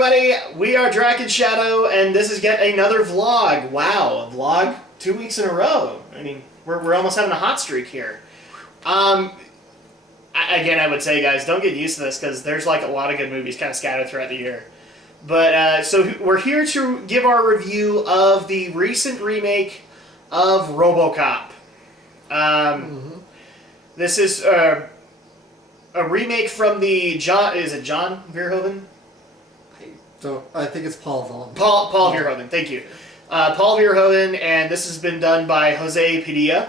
everybody, we are Drak and Shadow, and this is yet another vlog. Wow, a vlog 2 weeks in a row. I mean, we're almost having a hot streak here. Again, I would say, guys, don't get used to this, because there's like a lot of good movies kind of scattered throughout the year. But, so we're here to give our review of the recent remake of RoboCop. This is a remake from the John Verhoeven? I think it's Paul Verhoeven, thank you. Paul Verhoeven, and this has been done by Jose Padilla.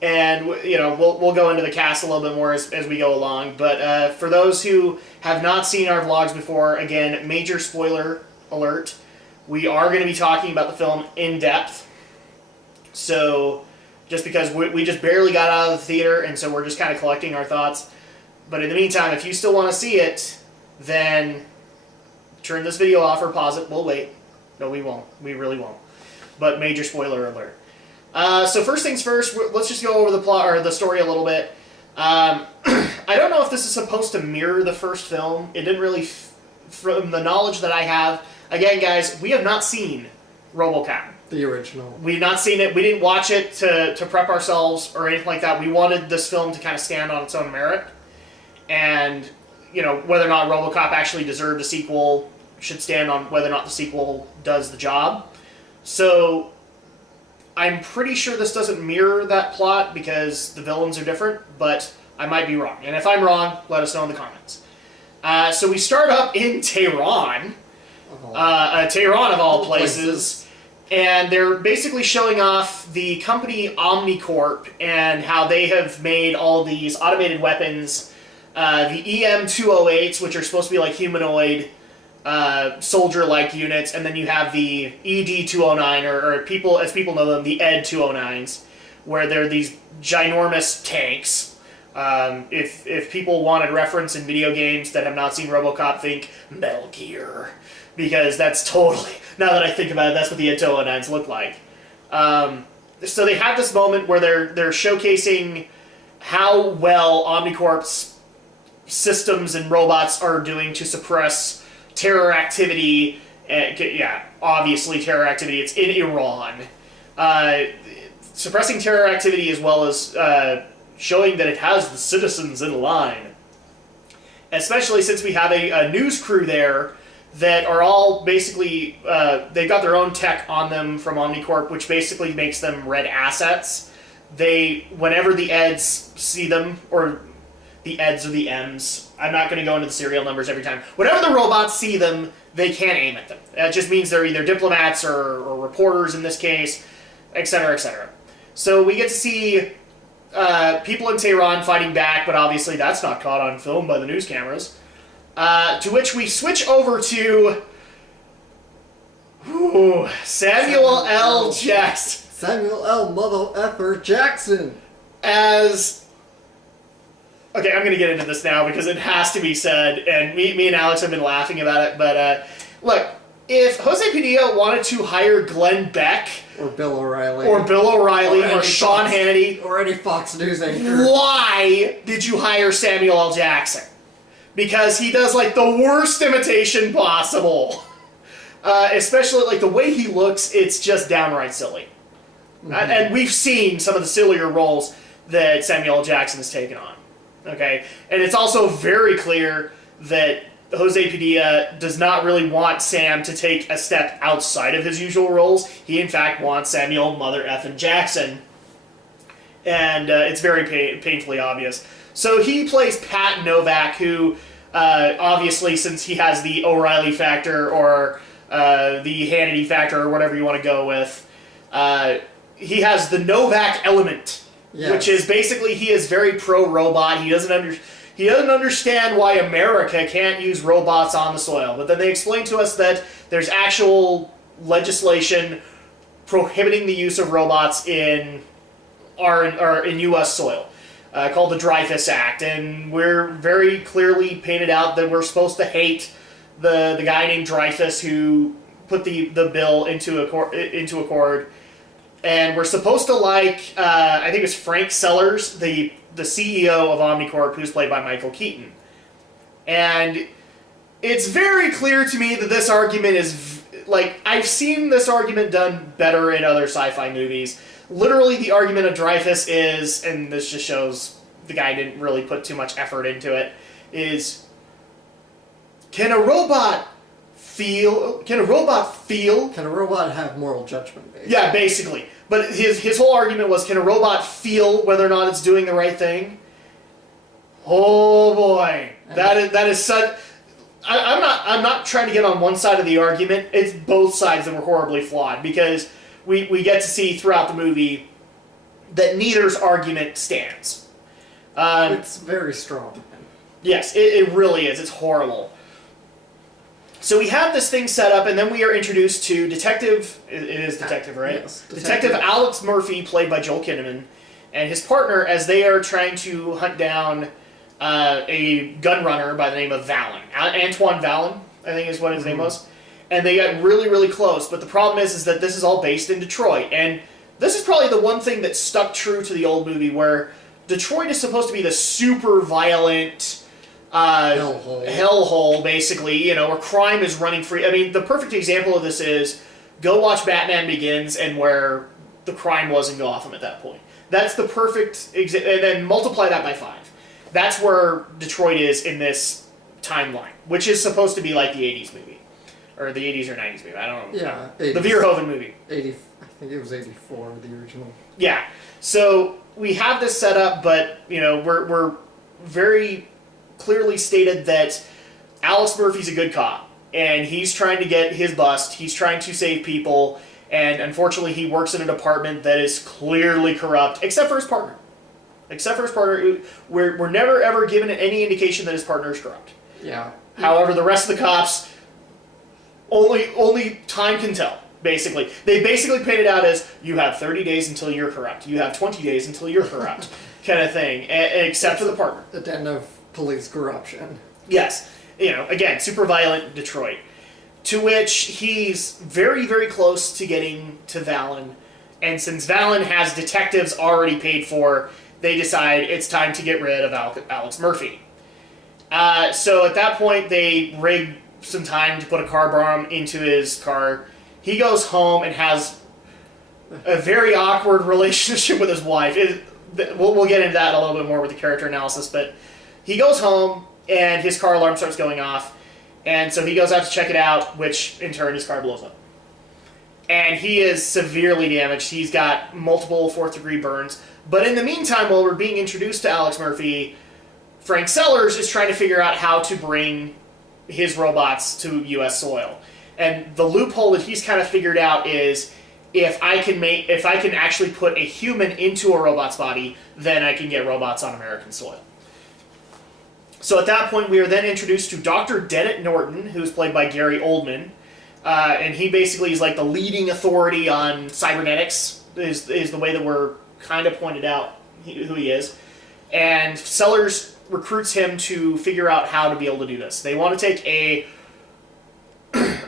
And, you know, we'll go into the cast a little bit more as we go along. But for those who have not seen our vlogs before, again, major spoiler alert. We are going to be talking about the film in depth. So, just because we just barely got out of the theater, and so we're just kind of collecting our thoughts. But in the meantime, if you still want to see it, then turn this video off or pause it. We'll wait. No, we won't. We really won't. But major spoiler alert. So first things first, let's just go over the plot or the story a little bit. I don't know if this is supposed to mirror the first film. It didn't really, from the knowledge that I have. Again, guys, we have not seen RoboCop. The original. We've not seen it. We didn't watch it to prep ourselves or anything like that. We wanted this film to kind of stand on its own merit. And, you know, whether or not RoboCop actually deserved a sequel should stand on whether or not the sequel does the job. So, I'm pretty sure this doesn't mirror that plot because the villains are different, but I might be wrong. And if I'm wrong, let us know in the comments. So we start up in Tehran. Tehran of all places. And they're basically showing off the company OmniCorp and how they have made all these automated weapons. The EM-208s, which are supposed to be like humanoid soldier-like units, and then you have the ED-209, or people, as people know them, the ED-209s, where they're these ginormous tanks. If people wanted reference in video games that have not seen RoboCop, think Metal Gear. Because that's totally, now that I think about it, that's what the ED-209s look like. So they have this moment where they're showcasing how well OmniCorp's systems and robots are doing to suppress terror activity. Yeah, obviously terror activity. It's in Iran. Suppressing terror activity as well as showing that it has the citizens in line. Especially since we have a news crew there that are all basically, they've got their own tech on them from OmniCorp, which basically makes them red assets. Whenever the EDs see them, or the EDs or the Ms, I'm not going to go into the serial numbers every time. Whenever the robots see them, they can't aim at them. That just means they're either diplomats or reporters in this case, etc., etc. So we get to see people in Tehran fighting back, but obviously that's not caught on film by the news cameras. To which we switch over to Samuel L. Jackson. Samuel L. Mother Effer Jackson. As... Okay, I'm going to get into this now because it has to be said, and me and Alex have been laughing about it, but look, if Jose Padilla wanted to hire Glenn Beck... Or Bill O'Reilly. Or Sean Hannity... Or any Fox News anchor. Why did you hire Samuel L. Jackson? Because he does, like, the worst imitation possible. Especially, like, the way he looks, it's just downright silly. And we've seen some of the sillier roles that Samuel L. Jackson has taken on. Okay? And it's also very clear that Jose Padilla does not really want Sam to take a step outside of his usual roles. He, in fact, wants Samuel Mother Effin' Jackson. And it's very painfully obvious. So he plays Pat Novak, who, obviously, since he has the O'Reilly factor or the Hannity factor or whatever you want to go with, he has the Novak element, which is basically he is very pro-robot. He doesn't understand why America can't use robots on the soil. But then they explain to us that there's actual legislation prohibiting the use of robots in U.S. soil. Called the Dreyfus Act, and we're very clearly painted out that we're supposed to hate the guy named Dreyfus who put the bill into accord, and we're supposed to like I think it's Frank Sellers, the CEO of OmniCorp, who's played by Michael Keaton, and it's very clear to me that this argument is, like, I've seen this argument done better in other sci-fi movies. Literally, the argument of Dreyfus is, and this just shows the guy didn't really put too much effort into it, is, can a robot feel? Can a robot have moral judgment? Basically? Yeah, basically. But his whole argument was, can a robot feel whether or not it's doing the right thing? Oh boy, that is such. I'm not trying to get on one side of the argument. It's both sides that were horribly flawed, because we get to see throughout the movie that neither's argument stands. It's very strong. Yes, it really is. It's horrible. So we have this thing set up, and then we are introduced to Detective... It is Detective, right? Yes. Detective Alex Murphy, played by Joel Kinnaman, and his partner, as they are trying to hunt down a gun runner by the name of Vallon. Antoine Vallon, I think is what his name was. And they got really, really close. But the problem is that this is all based in Detroit. And this is probably the one thing that stuck true to the old movie, where Detroit is supposed to be the super violent... hellhole, basically, you know, where crime is running free. I mean, the perfect example of this is, go watch Batman Begins, and where the crime was in Gotham at that point. That's the perfect example, and then multiply that by 5. That's where Detroit is in this timeline, which is supposed to be like the 80s movie. Or the 80s or 90s movie, I don't know. Yeah, 80s. The Verhoeven movie. I think it was 84, the original. Yeah, so we have this set up, but, you know, we're very... clearly stated that Alex Murphy's a good cop, and he's trying to get his bust, he's trying to save people, and unfortunately he works in a department that is clearly corrupt, except for his partner. We're never ever given any indication that his partner is corrupt. Yeah. However, the rest of the cops, only time can tell, basically. They basically paint it out as, you have 30 days until you're corrupt, you have 20 days until you're corrupt, kind of thing, except for the partner. The den of police corruption. Yes. You know, again, super violent Detroit. To which he's very, very close to getting to Vallon. And since Vallon has detectives already paid for, they decide it's time to get rid of Alex Murphy. So at that point, they rig some time to put a car bomb into his car. He goes home and has a very awkward relationship with his wife. We'll get into that a little bit more with the character analysis, but he goes home, and his car alarm starts going off, and so he goes out to check it out, which, in turn, his car blows up. And he is severely damaged. He's got multiple 4th-degree burns. But in the meantime, while we're being introduced to Alex Murphy, Frank Sellers is trying to figure out how to bring his robots to U.S. soil. And the loophole that he's kind of figured out is, if I can actually put a human into a robot's body, then I can get robots on American soil. So at that point, we are then introduced to Dr. Dennett Norton, who's played by Gary Oldman. And he basically is like the leading authority on cybernetics, is the way that we're kind of pointed out who he is. And Sellers recruits him to figure out how to be able to do this. They want to take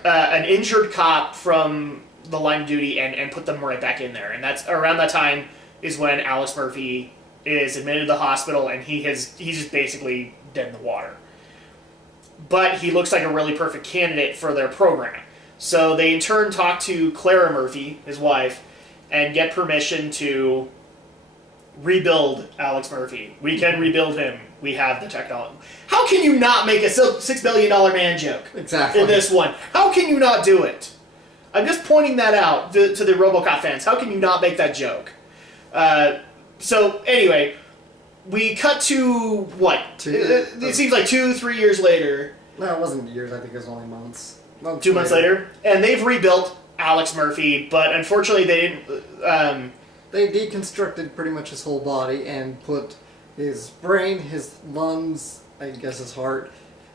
an injured cop from the line of duty and put them right back in there. And that's around that time is when Alex Murphy is admitted to the hospital, and he's just basically dead in the water. But he looks like a really perfect candidate for their program. So they in turn talk to Clara Murphy, his wife, and get permission to rebuild Alex Murphy. We can rebuild him. We have the technology. How can you not make a $6 billion man joke exactly in this one? How can you not do it? I'm just pointing that out to the RoboCop fans. How can you not make that joke? So anyway, we cut to what? It seems like 2-3 years later. No, it wasn't years. I think it was only months. 2 months later, and they've rebuilt Alex Murphy, but unfortunately they didn't. They deconstructed pretty much his whole body and put his brain, his lungs, I guess his heart,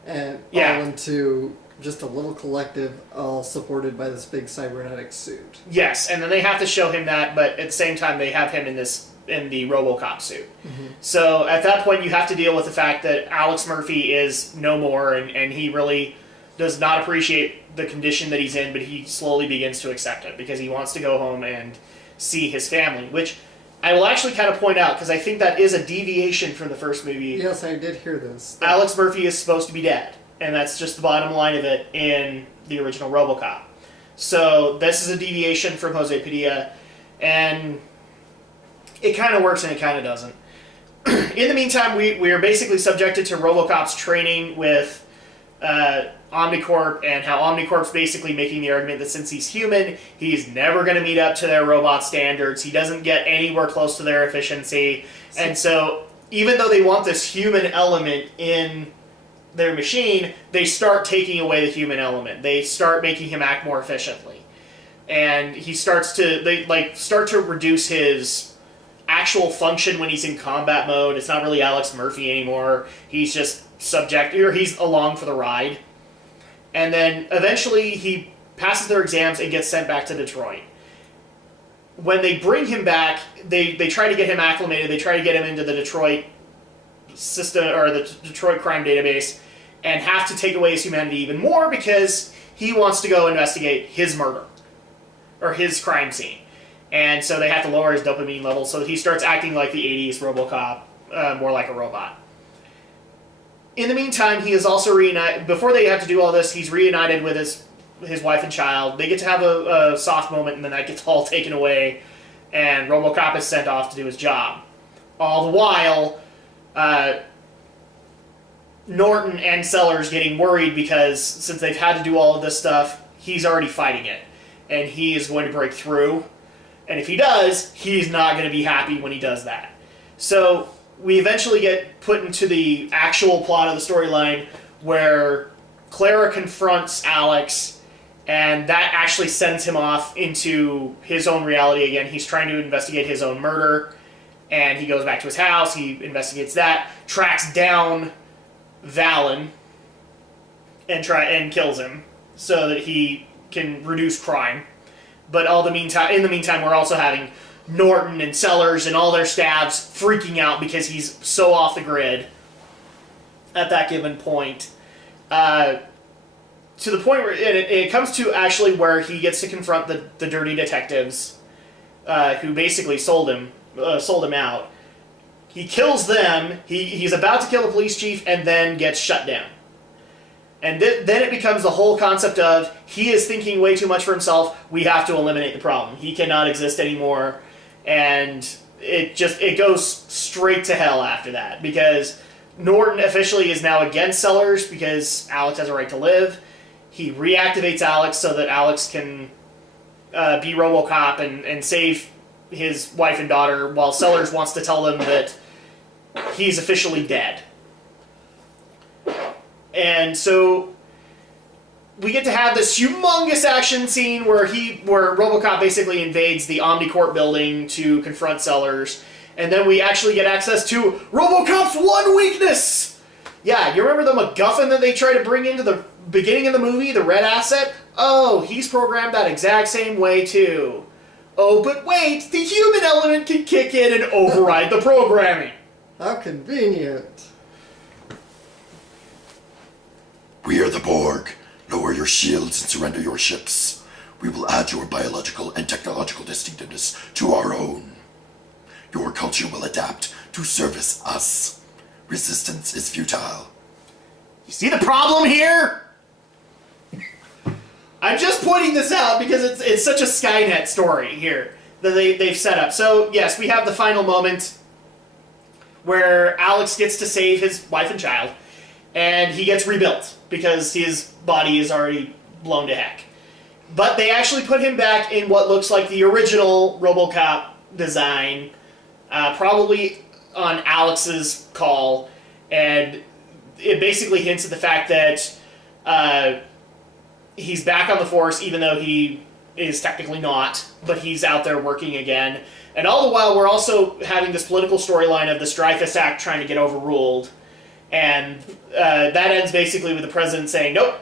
and all into just a little collective, all supported by this big cybernetic suit. Yes, and then they have to show him that, but at the same time they have him in the RoboCop suit. Mm-hmm. So at that point you have to deal with the fact that Alex Murphy is no more, and he really does not appreciate the condition that he's in, but he slowly begins to accept it because he wants to go home and see his family, which I will actually kind of point out because I think that is a deviation from the first movie. Yes, I did hear this. Alex Murphy is supposed to be dead. And that's just the bottom line of it in the original RoboCop. So this is a deviation from Jose Padilla, and it kind of works and it kind of doesn't. In the meantime, we are basically subjected to RoboCop's training with Omnicorp, and how Omnicorp's basically making the argument that since he's human, he's never going to meet up to their robot standards. He doesn't get anywhere close to their efficiency. And so even though they want this human element in their machine, they start taking away the human element. They start making him act more efficiently. And he starts to, start to reduce his actual function when he's in combat mode. It's not really Alex Murphy anymore. He's just he's along for the ride. And then eventually he passes their exams and gets sent back to Detroit. When they bring him back, they try to get him acclimated. They try to get him into the Detroit system, or the Detroit crime database, and have to take away his humanity even more because he wants to go investigate his murder, or his crime scene. And so they have to lower his dopamine level, so he starts acting like the 80s RoboCop, more like a robot. In the meantime, he is also reunited. Before they have to do all this, he's reunited with his wife and child. They get to have a soft moment, and then that gets all taken away, and RoboCop is sent off to do his job. All the while, Norton and Sellers getting worried because since they've had to do all of this stuff, he's already fighting it, and he is going to break through. And if he does, he's not going to be happy when he does that. So we eventually get put into the actual plot of the storyline where Clara confronts Alex, and that actually sends him off into his own reality again. He's trying to investigate his own murder, and he goes back to his house, he investigates that, tracks down Valen, and kills him so that he can reduce crime. But in the meantime, we're also having Norton and Sellers and all their staffs freaking out because he's so off the grid at that given point. To the point where it comes to actually where he gets to confront the dirty detectives who basically sold him out. He kills them, he's about to kill the police chief, and then gets shut down. And then it becomes the whole concept of he is thinking way too much for himself. We have to eliminate the problem. He cannot exist anymore, and it goes straight to hell after that because Norton officially is now against Sellers because Alex has a right to live. He reactivates Alex so that Alex can be RoboCop and save his wife and daughter, while Sellers wants to tell them that he's officially dead. And so we get to have this humongous action scene where RoboCop basically invades the Omnicorp building to confront Sellers, and then we actually get access to RoboCop's one weakness! Yeah, you remember the MacGuffin that they try to bring into the beginning of the movie, the red asset? Oh, he's programmed that exact same way too. Oh, but wait, the human element can kick in and override the programming. How convenient. We are the Borg. Lower your shields and surrender your ships. We will add your biological and technological distinctiveness to our own. Your culture will adapt to service us. Resistance is futile. You see the problem here? I'm just pointing this out because it's such a Skynet story here that they've set up. So, yes, we have the final moment where Alex gets to save his wife and child, and he gets rebuilt because his body is already blown to heck. But they actually put him back in what looks like the original RoboCop design, probably on Alex's call, and it basically hints at the fact that he's back on the force, even though he is technically not, but he's out there working again. And all the while, we're also having this political storyline of the Dreyfus Act trying to get overruled. And that ends basically with the president saying, nope,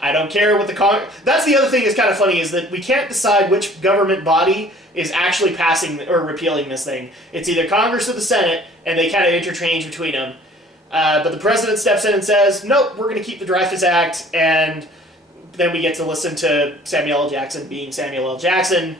I don't care what the Congress... That's the other thing that's kind of funny, is that we can't decide which government body is actually passing or repealing this thing. It's either Congress or the Senate, and they kind of interchange between them. But the president steps in and says, nope, we're going to keep the Dreyfus Act, and then we get to listen to Samuel L. Jackson being Samuel L. Jackson,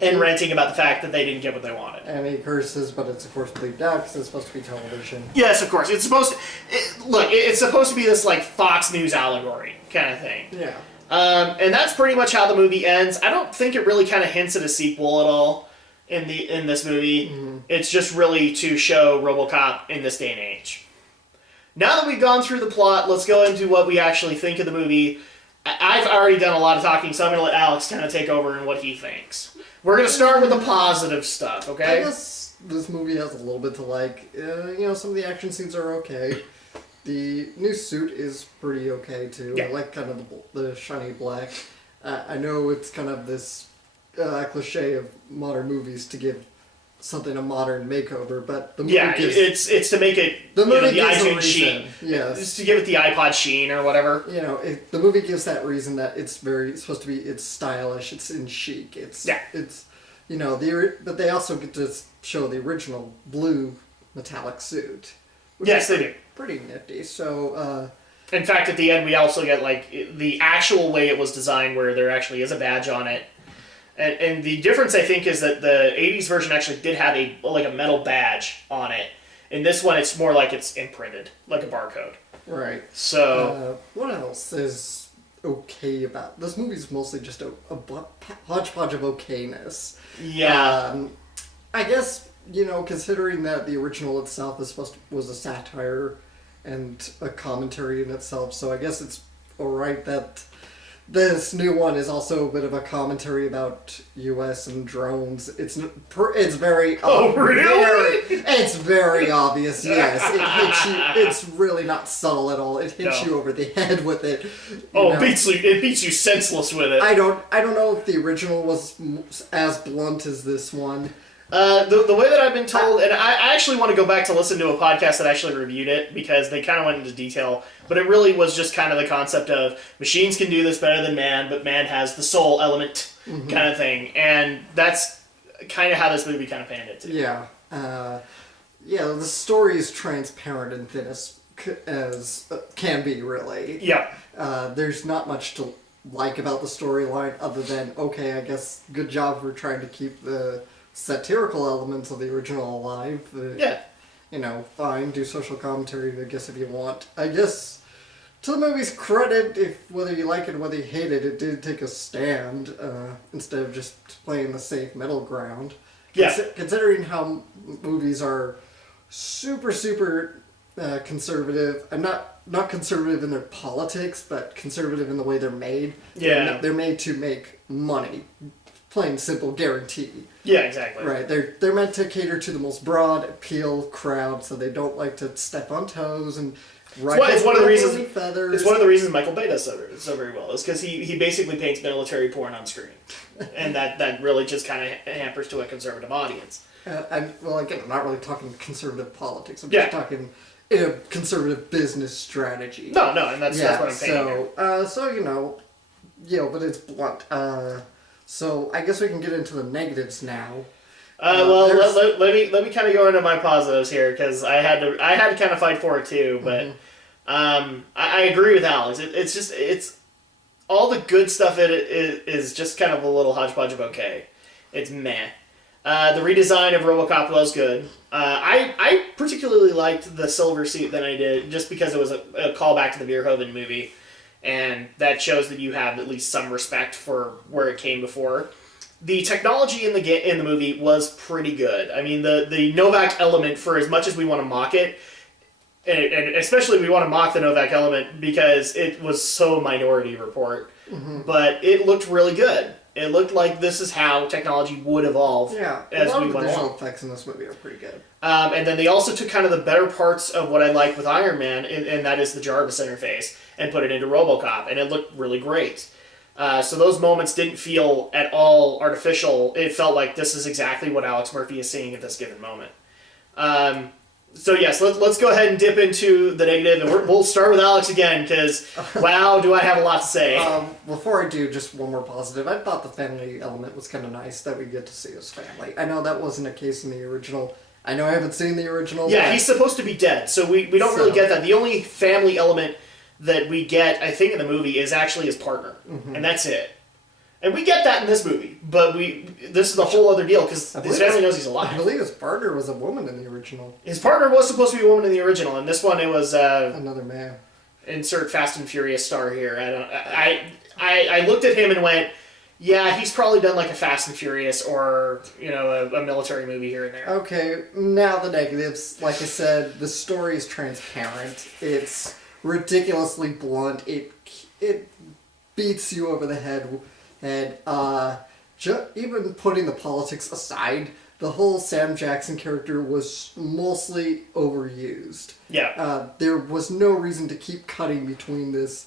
and ranting about the fact that they didn't get what they wanted. And he curses, but it's of course bleeped out because it's supposed to be television. Yes, of course. It's supposed to... it's supposed to be this, like, Fox News allegory kind of thing. Yeah. And that's pretty much how the movie ends. I don't think it really kind of hints at a sequel at all in this movie. Mm-hmm. It's just really to show RoboCop in this day and age. Now that we've gone through the plot, let's go into what we actually think of the movie. I've already done a lot of talking, so I'm going to let Alex kind of take over and what he thinks. We're going to start with the positive stuff, okay? I guess this movie has a little bit to like. Some of the action scenes are okay. The new suit is pretty okay, too. Yeah. I like kind of the shiny black. I know it's kind of this cliche of modern movies to give something a modern makeover, but the movie gives... it's to make it the movie the gives iTunes sheen. Yes. It's to give it the iPod sheen or whatever. The movie gives that reason that it's supposed to be, it's stylish, it's in chic, but they also get to show the original blue metallic suit. Yes, they do. Pretty nifty. So, in fact, at the end, we also get, like, the actual way it was designed, where there actually is a badge on it. And the difference, I think, is that the 80s version actually did have a metal badge on it. In this one, it's more like it's imprinted, like a barcode. Right. So... what else is okay about... This movie's mostly just a hodgepodge of okayness. Yeah. I guess, considering that the original itself was a satire and a commentary in itself, so I guess it's alright that this new one is also a bit of a commentary about U.S. and drones. It's very... Oh, really? It's very obvious, yes. It hits you... It's really not subtle at all. It hits you over the head with it. It beats you senseless with it. I don't know if the original was as blunt as this one. The way that I've been told, and I actually want to go back to listen to a podcast that actually reviewed it, because they kind of went into detail, but it really was just kind of the concept of machines can do this better than man, but man has the soul element kind of thing, and that's kind of how this movie kind of panned it to. Yeah. The story is transparent and thin as can be, really. Yeah. There's not much to like about the storyline other than, okay, I guess good job for trying to keep the satirical elements of the original alive. Fine, do social commentary, I guess, if you want. I guess, to the movie's credit, whether you like it or whether you hate it, it did take a stand, instead of just playing the safe middle ground. Yeah. Considering how movies are super, super conservative, and not conservative in their politics, but conservative in the way they're made. Yeah. They're made to make money. Plain simple guarantee. Yeah, exactly. Right. They're meant to cater to the most broad appeal crowd, so they don't like to step on toes and it's one of the reasons feathers. It's one of the reasons Michael Bay does so very well, is because he basically paints military porn on screen, and that really just kind of hampers to a conservative audience. Again, I'm not really talking conservative politics. I'm just talking in a conservative business strategy. No, and that's what I'm saying. But it's blunt. So I guess we can get into the negatives now. Let me kind of go into my positives here, because I had to kind of fight for it too. But I agree with Alex. It's all the good stuff in it is just kind of a little hodgepodge of okay. It's meh. The redesign of RoboCop was good. I particularly liked the silver suit that I did, just because it was a callback to the Verhoeven movie. And that shows that you have at least some respect for where it came before. The technology in the movie was pretty good. I mean, the Novak element, for as much as we want to mock it, and especially we want to mock the Novak element because it was so Minority Report, but it looked really good. It looked like this is how technology would evolve as we went along. A lot of the visual effects in this movie are pretty good. And then they also took kind of the better parts of what I like with Iron Man, and that is the Jarvis interface, and put it into RoboCop, and it looked really great. So those moments didn't feel at all artificial. It felt like this is exactly what Alex Murphy is seeing at this given moment. So yes, let's go ahead and dip into the negative, and we'll start with Alex again, because wow, do I have a lot to say. Before I do, just one more positive. I thought the family element was kind of nice, that we get to see his family. I know that wasn't a case in the original. I know I haven't seen the original. Yeah, he's supposed to be dead, so we don't really get that. The only family element that we get, I think, in the movie is actually his partner, and that's it. And we get that in this movie, but this is a whole other deal, because his family knows he's alive. I believe his partner was a woman in the original. His partner was supposed to be a woman in the original, and this one it was... another man. Insert Fast and Furious star here. I looked at him and went, yeah, he's probably done like a Fast and Furious or, a military movie here and there. Okay, now the negatives. Like I said, the story is transparent. It's ridiculously blunt. It beats you over the head. And even putting the politics aside, the whole Sam Jackson character was mostly overused. Yeah. There was no reason to keep cutting between this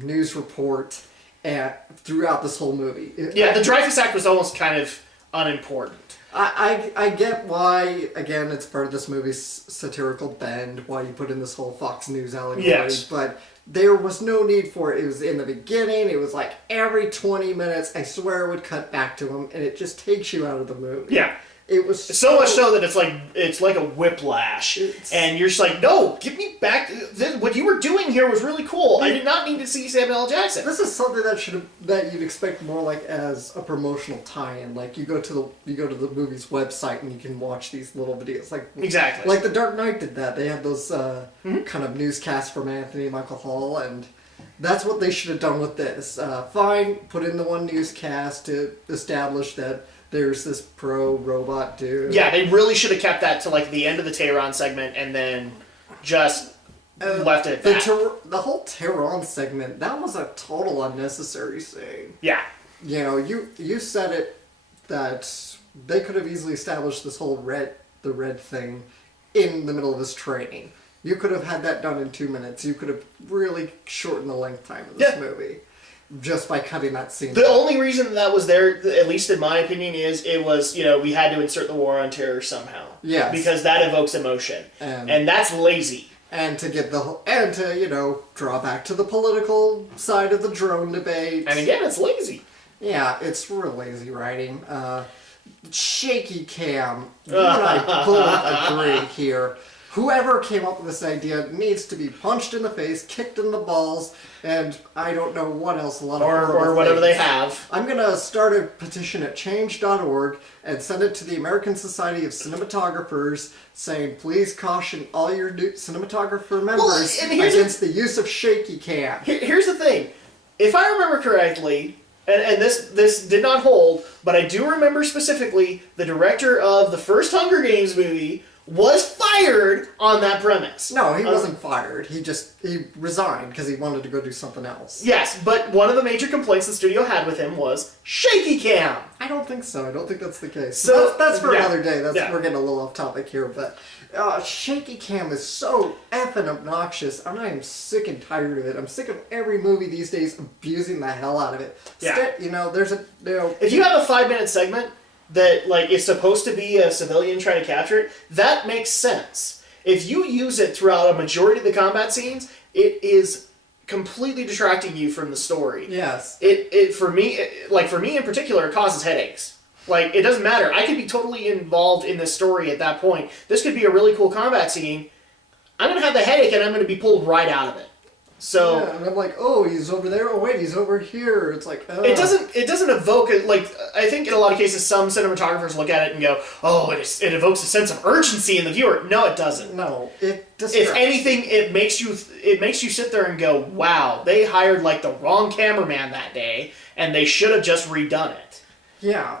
news report and throughout this whole movie. The Dreyfus Act was almost kind of unimportant. I get why, again, it's part of this movie's satirical bend, why you put in this whole Fox News allegory, yes. But there was no need for it. It was in the beginning, it was like every 20 minutes, I swear it would cut back to him, and it just takes you out of the movie. Yeah. It was so much so that it's like a whiplash, and you're just like, no, give me back. What you were doing here was really cool. I did not need to see Samuel L. Jackson. This is something that you'd expect more like as a promotional tie-in. Like you go to the movie's website and you can watch these little videos. Like exactly. Like The Dark Knight did that. They had those kind of newscasts from Anthony Michael Hall, and that's what they should have done with this. Fine, put in the one newscast to establish that there's this pro-robot dude. Yeah, they really should have kept that to like the end of the Tehran segment and then just left it at that. The whole Tehran segment, that was a total unnecessary thing. Yeah. You said it that they could have easily established this whole the red thing in the middle of this training. You could have had that done in 2 minutes. You could have really shortened the length time of this movie. Just by cutting that scene. The only reason that was there, at least in my opinion, is it was, we had to insert the war on terror somehow. Yes. Because that evokes emotion. And that's lazy. And to draw back to the political side of the drone debate. And again, it's lazy. Yeah, it's real lazy writing. Shaky cam. You and I both agree here. Whoever came up with this idea needs to be punched in the face, kicked in the balls, and I don't know what else. A lot of or whatever they have. I'm gonna start a petition at change.org and send it to the American Society of Cinematographers, saying, "Please caution all your new cinematographer members against the use of shaky cam." Here's the thing: if I remember correctly, and this did not hold, but I do remember specifically the director of the first Hunger Games movie was fired on that premise. No, he wasn't fired. He resigned because he wanted to go do something else. Yes, but one of the major complaints the studio had with him was shaky cam. I don't think so. I don't think that's the case. So that's for another day. We're getting a little off topic here, but shaky cam is so effing obnoxious, and I am sick and tired of it. I'm sick of every movie these days abusing the hell out of it. Yeah. If you have a 5-minute segment that is supposed to be a civilian trying to capture it, that makes sense. If you use it throughout a majority of the combat scenes, it is completely detracting you from the story. Yes. For me in particular, it causes headaches. It doesn't matter. I could be totally involved in this story at that point. This could be a really cool combat scene. I'm going to have the headache and I'm going to be pulled right out of it. So yeah, and I'm like, oh, he's over there. Oh wait, he's over here. It's like it doesn't evoke it. I think in a lot of cases, some cinematographers look at it and go, oh, it evokes a sense of urgency in the viewer. No, it doesn't. No, it doesn't. If anything, it makes you sit there and go, wow, they hired the wrong cameraman that day, and they should have just redone it. Yeah,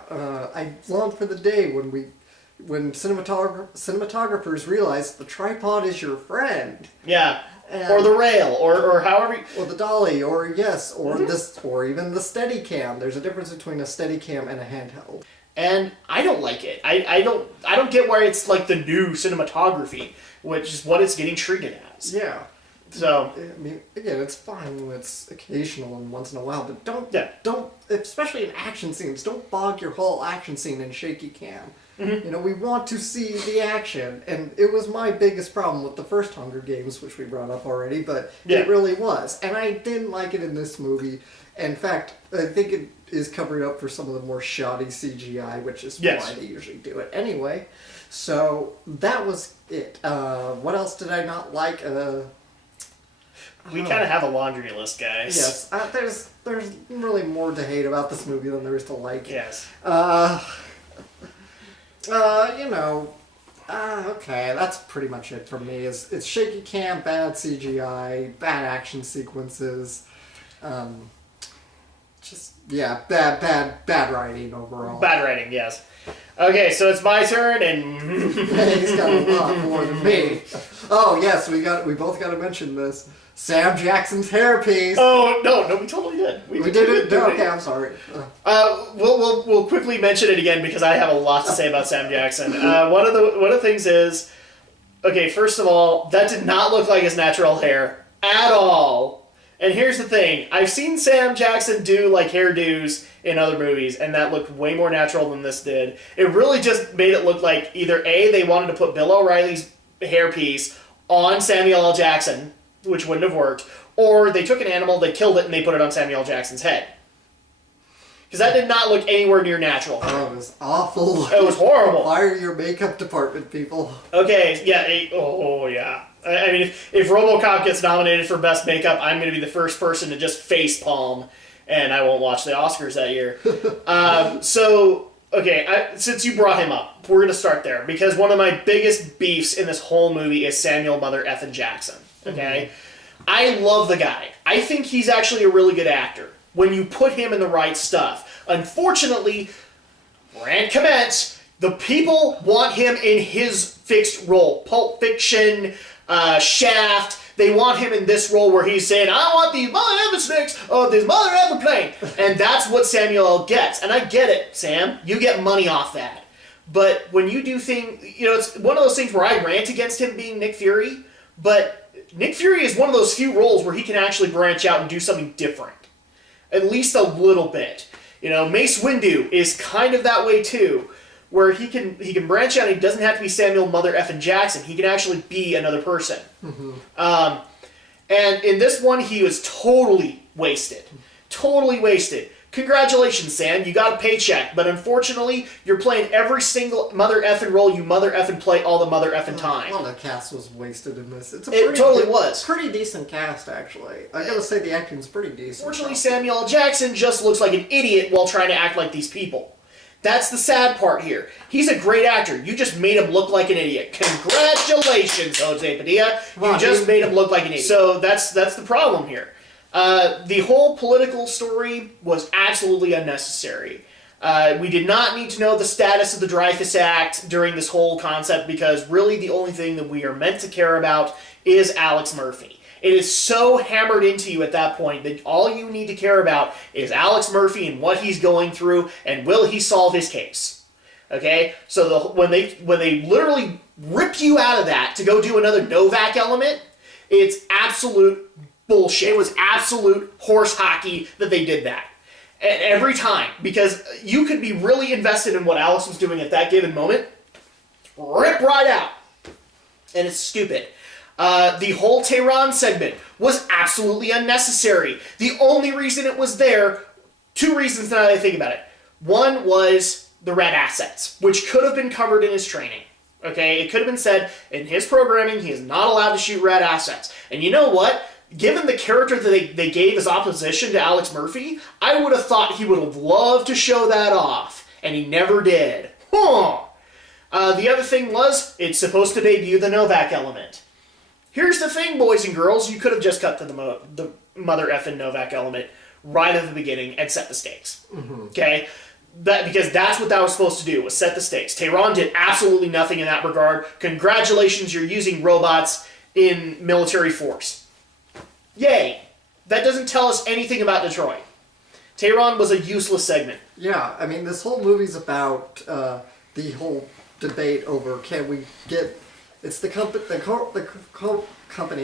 I long for the day when cinematographers realize the tripod is your friend. Yeah. Or the rail, or however... Or the dolly, or or even the Steadicam. There's a difference between a Steadicam and a handheld. And I don't like it. I don't get why it's the new cinematography, which is what it's getting treated as. Yeah. So... I mean, again, it's fine when it's occasional and once in a while, but don't, especially in action scenes, don't bog your whole action scene in shaky cam. Mm-hmm. We want to see the action, and it was my biggest problem with the first Hunger Games, which we brought up already, but it really was. And I didn't like it in this movie. In fact, I think it is covered up for some of the more shoddy CGI, which is why they usually do it anyway. So, that was it. What else did I not like? We kind of have a laundry list, guys. Yes, there's really more to hate about this movie than there is to like. Yes. Okay, that's pretty much it for me. It's shaky cam, bad CGI, bad action sequences, bad writing overall. Bad writing, yes. Okay, so it's my turn, and He's got a lot more than me. Oh yes, we both got to mention this. Sam Jackson's hairpiece. Oh no, we totally did. We did it. No, okay, I'm sorry. We'll quickly mention it again because I have a lot to say about Sam Jackson. One of the things is, okay, first of all, that did not look like his natural hair at all. And here's the thing: I've seen Sam Jackson do like hairdos in other movies, and that looked way more natural than this did. It really just made it look like either A, they wanted to put Bill O'Reilly's hairpiece on Samuel L. Jackson, which wouldn't have worked, or they took an animal, they killed it, and they put it on Samuel L. Jackson's head. Because that did not look anywhere near natural. Oh, it was awful. It was horrible. Fire your makeup department, people. Okay, yeah, yeah. I mean, if RoboCop gets nominated for Best Makeup, I'm going to be the first person to just facepalm, and I won't watch the Oscars that year. Since you brought him up, we're going to start there, because one of my biggest beefs in this whole movie is Samuel Mother Effin Jackson. Okay? Mm-hmm. I love the guy. I think he's actually a really good actor when you put him in the right stuff. Unfortunately, rant commence, the people want him in his fixed role. Pulp Fiction, Shaft, they want him in this role where he's saying, I want these mother effing snakes of this mother effing plane. And that's what Samuel L. gets. And I get it, Sam. You get money off that. But when you do things, it's one of those things where I rant against him being Nick Fury, but Nick Fury is one of those few roles where he can actually branch out and do something different. At least a little bit. Mace Windu is kind of that way too, where he can branch out and he doesn't have to be Samuel Mother Effin Jackson. He can actually be another person. Mm-hmm. And in this one, he was totally wasted. Totally wasted. Congratulations, Sam. You got a paycheck. But unfortunately, you're playing every single mother effing role you mother effing play all the mother effing time. Well, the cast was wasted in this. It totally was. Pretty decent cast, actually. I gotta say the acting's pretty decent. Fortunately, Samuel L. Jackson just looks like an idiot while trying to act like these people. That's the sad part here. He's a great actor. You just made him look like an idiot. Congratulations, Jose Padilla. You just made him look like an idiot. So that's the problem here. The whole political story was absolutely unnecessary. We did not need to know the status of the Dreyfus Act during this whole concept because really the only thing that we are meant to care about is Alex Murphy. It is so hammered into you at that point that all you need to care about is Alex Murphy and what he's going through and will he solve his case. Okay? So when they literally rip you out of that to go do another Novak element, it's absolute bullshit. It was absolute horse hockey that they did that. Every time. Because you could be really invested in what Alex was doing at that given moment. Rip right out. And it's stupid. The whole Tehran segment was absolutely unnecessary. The only reason it was there, two reasons now that I think about it. One was the red assets, which could have been covered in his training. Okay? It could have been said, in his programming, he is not allowed to shoot red assets. And you know what? Given the character that they gave as opposition to Alex Murphy, I would have thought he would have loved to show that off. And he never did. Huh. The other thing was, it's supposed to debut the Novak element. Here's the thing, boys and girls. You could have just cut to the mother effing Novak element right at the beginning and set the stakes. Mm-hmm. Okay? Because that's what that was supposed to do, was set the stakes. Tehran did absolutely nothing in that regard. Congratulations, you're using robots in military force. Yay. That doesn't tell us anything about Detroit. Tehran was a useless segment. Yeah, I mean, this whole movie's about the whole debate over can we get... It's the company,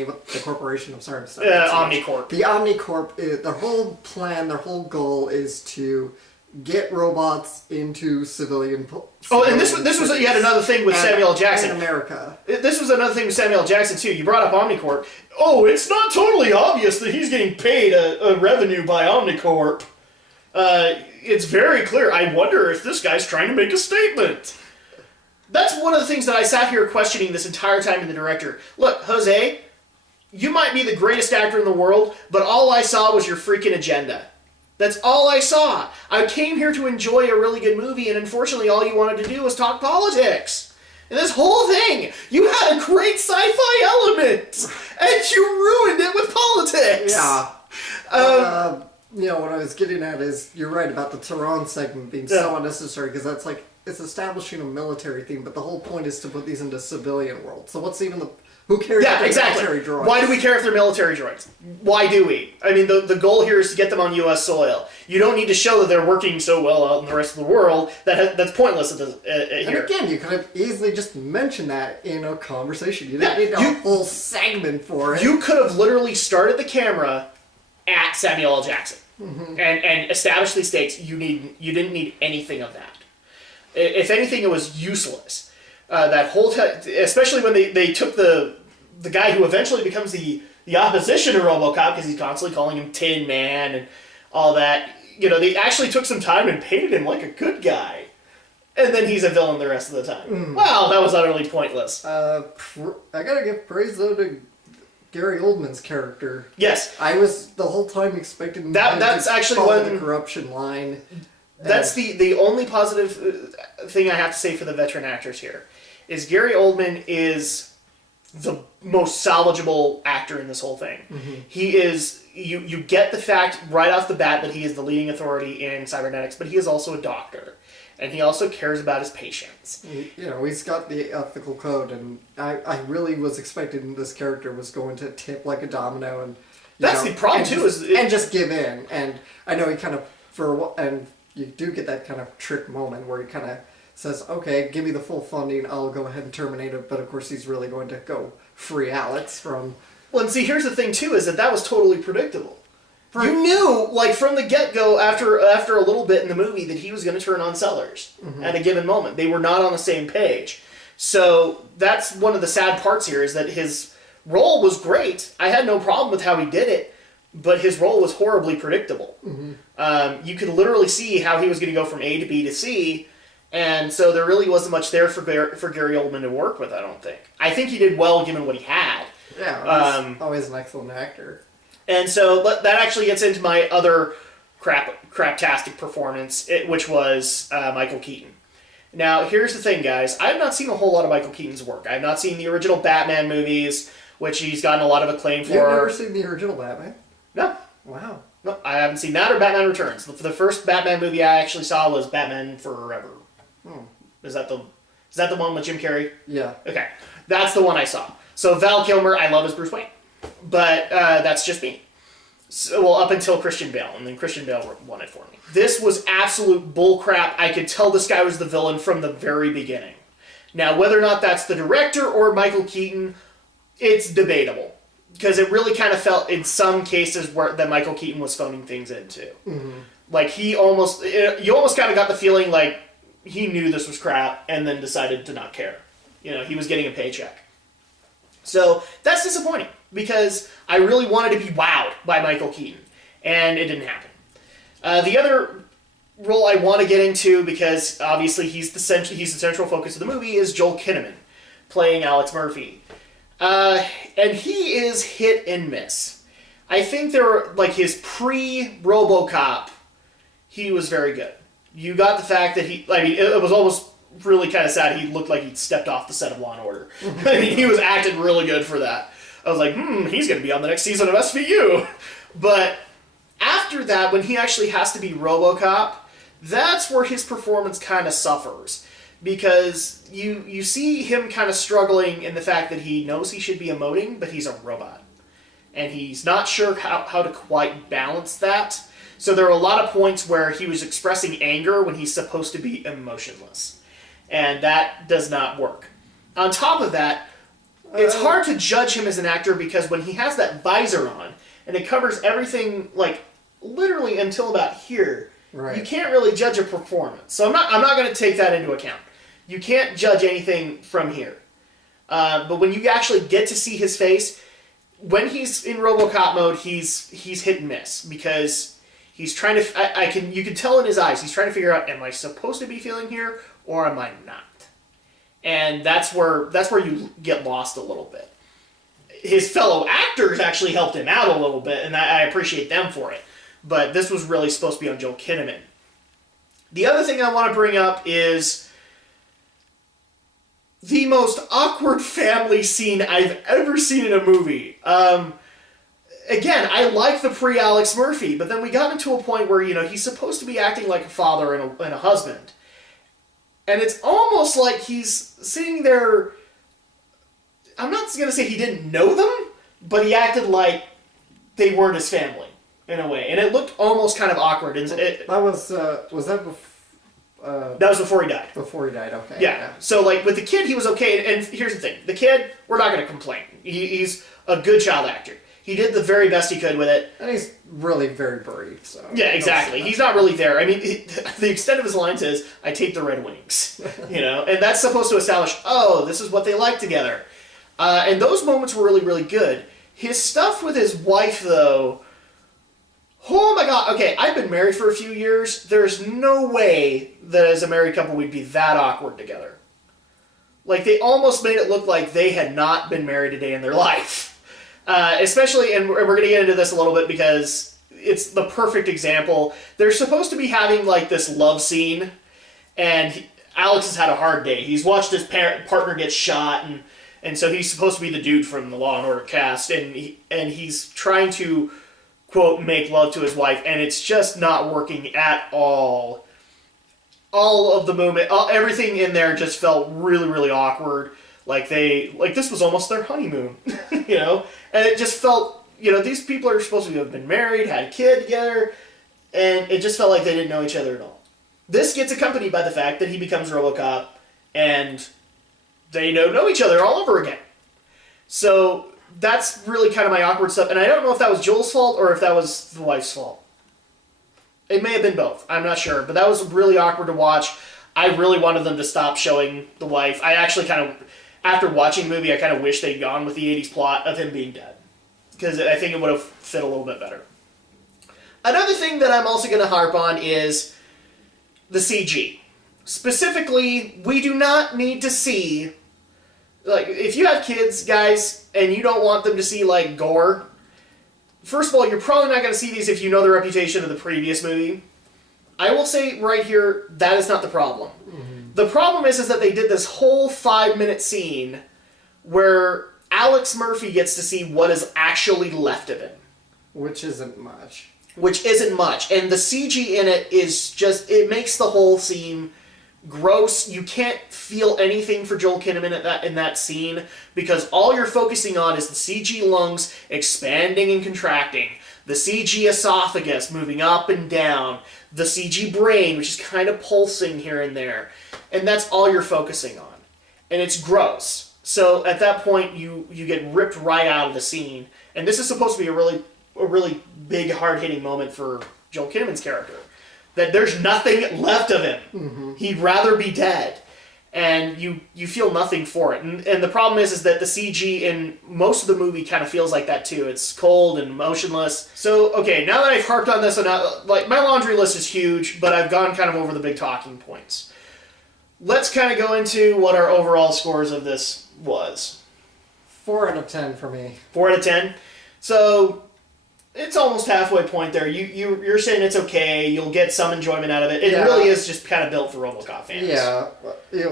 the corporation, I'm sorry. Omnicorp. The Omnicorp, their whole plan, their whole goal is to get robots into civilian... and this was yet another thing with Samuel L. Jackson. In America. This was another thing with Samuel L. Jackson, too. You brought up Omnicorp. Oh, it's not totally obvious that he's getting paid a revenue by Omnicorp. It's very clear. I wonder if this guy's trying to make a statement. That's one of the things that I sat here questioning this entire time to the director. Look, Jose, you might be the greatest actor in the world, but all I saw was your freaking agenda. That's all I saw. I came here to enjoy a really good movie, and unfortunately all you wanted to do was talk politics. And this whole thing, you had a great sci-fi element, and you ruined it with politics. Yeah. What I was getting at is, you're right about the Tehran segment being so unnecessary, because that's like, it's establishing a military theme, but the whole point is to put these into civilian world. So what's even the... Who cares if they're military droids? Why do we care if they're military droids? Why do we? I mean, the goal here is to get them on U.S. soil. You don't need to show that they're working so well out in the rest of the world. That's pointless here. And again, you could have easily just mentioned that in a conversation. You didn't need a whole segment for it. You could have literally started the camera at Samuel L. Jackson and established these stakes. You didn't need anything of that. If anything, it was useless. That whole especially when they took the guy who eventually becomes the opposition to RoboCop, because he's constantly calling him Tin Man and all that. They actually took some time and painted him like a good guy, and then he's a villain the rest of the time. Wow, that was utterly pointless. I gotta give praise though to Gary Oldman's character. Yes, I was the whole time expecting that's to actually follow when the corruption line. That's the only positive thing I have to say for the veteran actors here, is Gary Oldman is the most salvageable actor in this whole thing. He is, you get the fact right off the bat that he is the leading authority in cybernetics, but he is also a doctor. And he also cares about his patients. He's got the ethical code, and I really was expecting this character was going to tip like a domino, and that's the problem too, and just give in. And I know he kind of you do get that kind of trick moment where he kind of says, "Okay, give me the full funding, I'll go ahead and terminate it." But of course, he's really going to go free Alex from. Well, and see, here's the thing too: is that was totally predictable. You knew, like, from the get-go, after a little bit in the movie, that he was going to turn on Sellers at a given moment. They were not on the same page. So that's one of the sad parts here, is that his role was great. I had no problem with how he did it, but his role was horribly predictable. You could literally see how he was going to go from A to B to C, and so there really wasn't much there for Gary Oldman to work with, I don't think. I think he did well given what he had. Yeah, he's always an excellent actor. And so that actually gets into my other craptastic performance, which was Michael Keaton. Now, here's the thing, guys. I have not seen a whole lot of Michael Keaton's work. I have not seen the original Batman movies, which he's gotten a lot of acclaim for. You've never seen the original Batman? No. Wow. No, I haven't seen that or Batman Returns. The first Batman movie I actually saw was Batman Forever. Is that the one with Jim Carrey? Yeah. Okay. That's the one I saw. So Val Kilmer, I love as Bruce Wayne. But that's just me. So, well, up until Christian Bale, and then Christian Bale won it for me. This was absolute bullcrap. I could tell this guy was the villain from the very beginning. Now, whether or not that's the director or Michael Keaton, it's debatable. Because it really kind of felt, in some cases, that Michael Keaton was phoning things in, too. Like, you almost kind of got the feeling like he knew this was crap and then decided to not care. He was getting a paycheck. So, that's disappointing, because I really wanted to be wowed by Michael Keaton, and it didn't happen. The other role I want to get into, because obviously he's the central focus of the movie, is Joel Kinnaman, playing Alex Murphy. And he is hit and miss. I think his pre-RoboCop, he was very good. You got the fact that it was almost really kind of sad. He looked like he'd stepped off the set of Law & Order. He was acting really good for that. I was like, he's going to be on the next season of SVU. But after that, when he actually has to be RoboCop, that's where his performance kind of suffers. Because you see him kind of struggling in the fact that he knows he should be emoting, but he's a robot. And he's not sure how to quite balance that. So there are a lot of points where he was expressing anger when he's supposed to be emotionless. And that does not work. On top of that, it's hard to judge him as an actor because when he has that visor on, and it covers everything, like, literally until about here, you can't really judge a performance. So I'm not going to take that into account. You can't judge anything from here. But when you actually get to see his face, when he's in RoboCop mode, he's hit and miss because he's trying to. You can tell in his eyes he's trying to figure out: am I supposed to be feeling here or am I not? And that's where you get lost a little bit. his fellow actors actually helped him out a little bit, and I appreciate them for it. But this was really supposed to be on Joel Kinnaman. The other thing I want to bring up is the most awkward family scene I've ever seen in a movie. Again, I like the pre-Alex Murphy, but then we got into a point where, he's supposed to be acting like a father and a husband. And it's almost like he's sitting there... I'm not going to say he didn't know them, but he acted like they weren't his family, in a way. And it looked almost kind of awkward. And that was that before... that was before he died. Before he died, okay. Yeah. So, with the kid, he was okay. And here's the thing. The kid, we're not going to complain. He's a good child actor. He did the very best he could with it. And he's really very brief, so... Yeah, exactly. He's not really there. I mean, the extent of his lines is, I take the Red Wings. And that's supposed to establish, this is what they like together. And those moments were really, really good. His stuff with his wife, though... Oh my god, okay, I've been married for a few years. There's no way that as a married couple we'd be that awkward together. They almost made it look like they had not been married a day in their life. Especially, and we're going to get into this a little bit because it's the perfect example. They're supposed to be having, this love scene, and Alex has had a hard day. He's watched his partner get shot, and so he's supposed to be the dude from the Law and Order cast, and he's trying to, quote, make love to his wife, and it's just not working at all. All of the movement, everything in there just felt really, really awkward. This was almost their honeymoon, And it just felt, these people are supposed to have been married, had a kid together, and it just felt like they didn't know each other at all. This gets accompanied by the fact that he becomes RoboCop, and they know each other all over again. So that's really kind of my awkward stuff, and I don't know if that was Joel's fault or if that was the wife's fault. It may have been both, I'm not sure, but that was really awkward to watch. I really wanted them to stop showing the wife. I actually kind of... After watching the movie, I kind of wish they'd gone with the 80s plot of him being dead. Because I think it would have fit a little bit better. Another thing that I'm also going to harp on is the CG. Specifically, we do not need to see... if you have kids, guys, and you don't want them to see, gore... First of all, you're probably not going to see these if you know the reputation of the previous movie. I will say right here, that is not the problem. Mm-hmm. The problem is that they did this whole 5-minute scene where Alex Murphy gets to see what is actually left of him. Which isn't much. And the CG in it is just... It makes the whole scene gross. You can't feel anything for Joel Kinnaman in that scene because all you're focusing on is the CG lungs expanding and contracting, the CG esophagus moving up and down, the CG brain, which is kind of pulsing here and there. And that's all you're focusing on. And it's gross. So at that point, you get ripped right out of the scene. And this is supposed to be a really big, hard-hitting moment for Joel Kinnaman's character. That there's nothing left of him. Mm-hmm. He'd rather be dead. And you feel nothing for it. And the problem is that the CG in most of the movie kind of feels like that too. It's cold and motionless. So, okay, now that I've harped on this enough, my laundry list is huge, but I've gone kind of over the big talking points. Let's kind of go into what our overall scores of this was. 4 out of 10 for me. 4 out of 10? So... It's almost halfway point there. You're saying it's okay. You'll get some enjoyment out of it. It really is just kind of built for RoboCop fans. Yeah.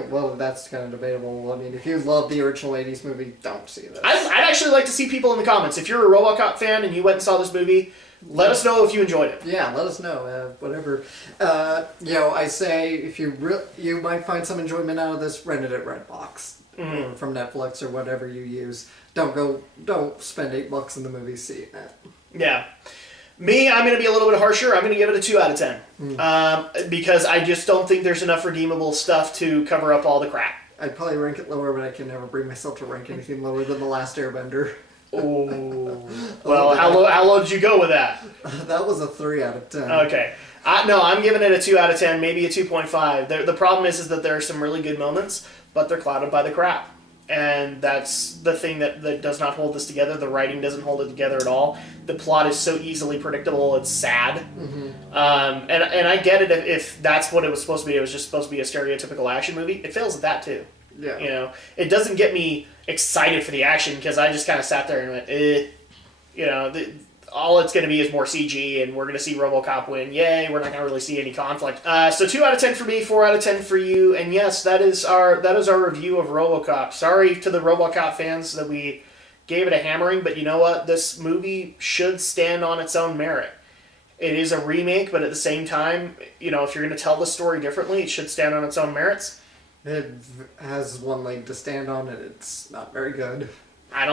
Well, that's kind of debatable. I mean, if you love the original 80s movie, don't see this. I'd actually like to see people in the comments. If you're a RoboCop fan and you went and saw this movie, let us know if you enjoyed it. Yeah, let us know. Whatever. I say if you might find some enjoyment out of this, rent it at Redbox. Mm-hmm. Or from Netflix or whatever you use. Don't spend $8 in the movie seeing it. Yeah. Me, I'm going to be a little bit harsher. I'm going to give it a 2 out of 10. Because I just don't think there's enough redeemable stuff to cover up all the crap. I'd probably rank it lower, but I can never bring myself to rank anything lower than The Last Airbender. Oh. Well, how low did you go with that? That was a 3 out of 10. Okay. No, I'm giving it a 2 out of 10, maybe a 2.5. The problem is that there are some really good moments, but they're clouded by the crap. And that's the thing that does not hold this together. The writing doesn't hold it together at all. The plot is so easily predictable, it's sad. Mm-hmm. And I get it if that's what it was supposed to be. It was just supposed to be a stereotypical action movie. It fails at that, too. Yeah. You know, it doesn't get me excited for the action because I just kind of sat there and went, You know, all it's going to be is more CG, and we're going to see RoboCop win. Yay! We're not going to really see any conflict. So 2 out of 10 for me, 4 out of 10 for you, and yes, that is our review of RoboCop. Sorry to the RoboCop fans that we gave it a hammering, but you know what? This movie should stand on its own merit. It is a remake, but at the same time, you know, if you're going to tell the story differently, it should stand on its own merits. It has one leg to stand on, and it's not very good. I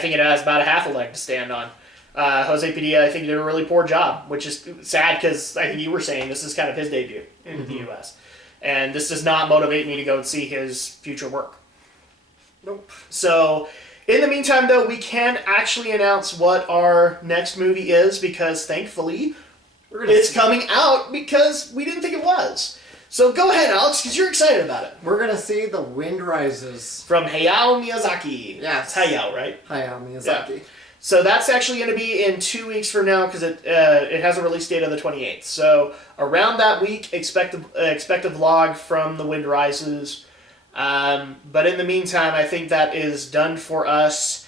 think it has about a half a leg to stand on. Jose Padilla, I think, did a really poor job, which is sad because I think you were saying this is kind of his debut in the U.S. And this does not motivate me to go and see his future work. Nope. So, in the meantime, though, we can actually announce what our next movie is because, thankfully, it's coming out because we didn't think it was. So go ahead, Alex, because you're excited about it. We're going to see The Wind Rises. From Hayao Miyazaki. Yes. It's Hayao, right? Hayao Miyazaki. Yeah. So that's actually going to be in 2 weeks from now because it has a release date of the 28th. So around that week, expect a vlog from The Wind Rises. But in the meantime, I think that is done for us.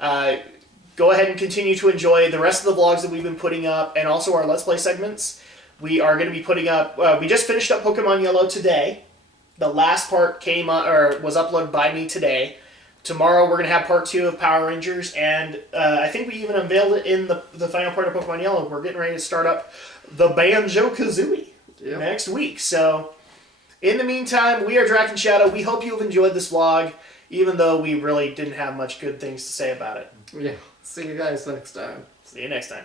Go ahead and continue to enjoy the rest of the vlogs that we've been putting up and also our Let's Play segments. We are going to be putting up... we just finished up Pokemon Yellow today. The last part was uploaded by me today. Tomorrow we're going to have part 2 of Power Rangers, and I think we even unveiled it in the final part of Pokemon Yellow. We're getting ready to start up the Banjo-Kazooie next week. So, in the meantime, we are Drak and Shadow. We hope you have enjoyed this vlog, even though we really didn't have much good things to say about it. Yeah. See you guys next time. See you next time.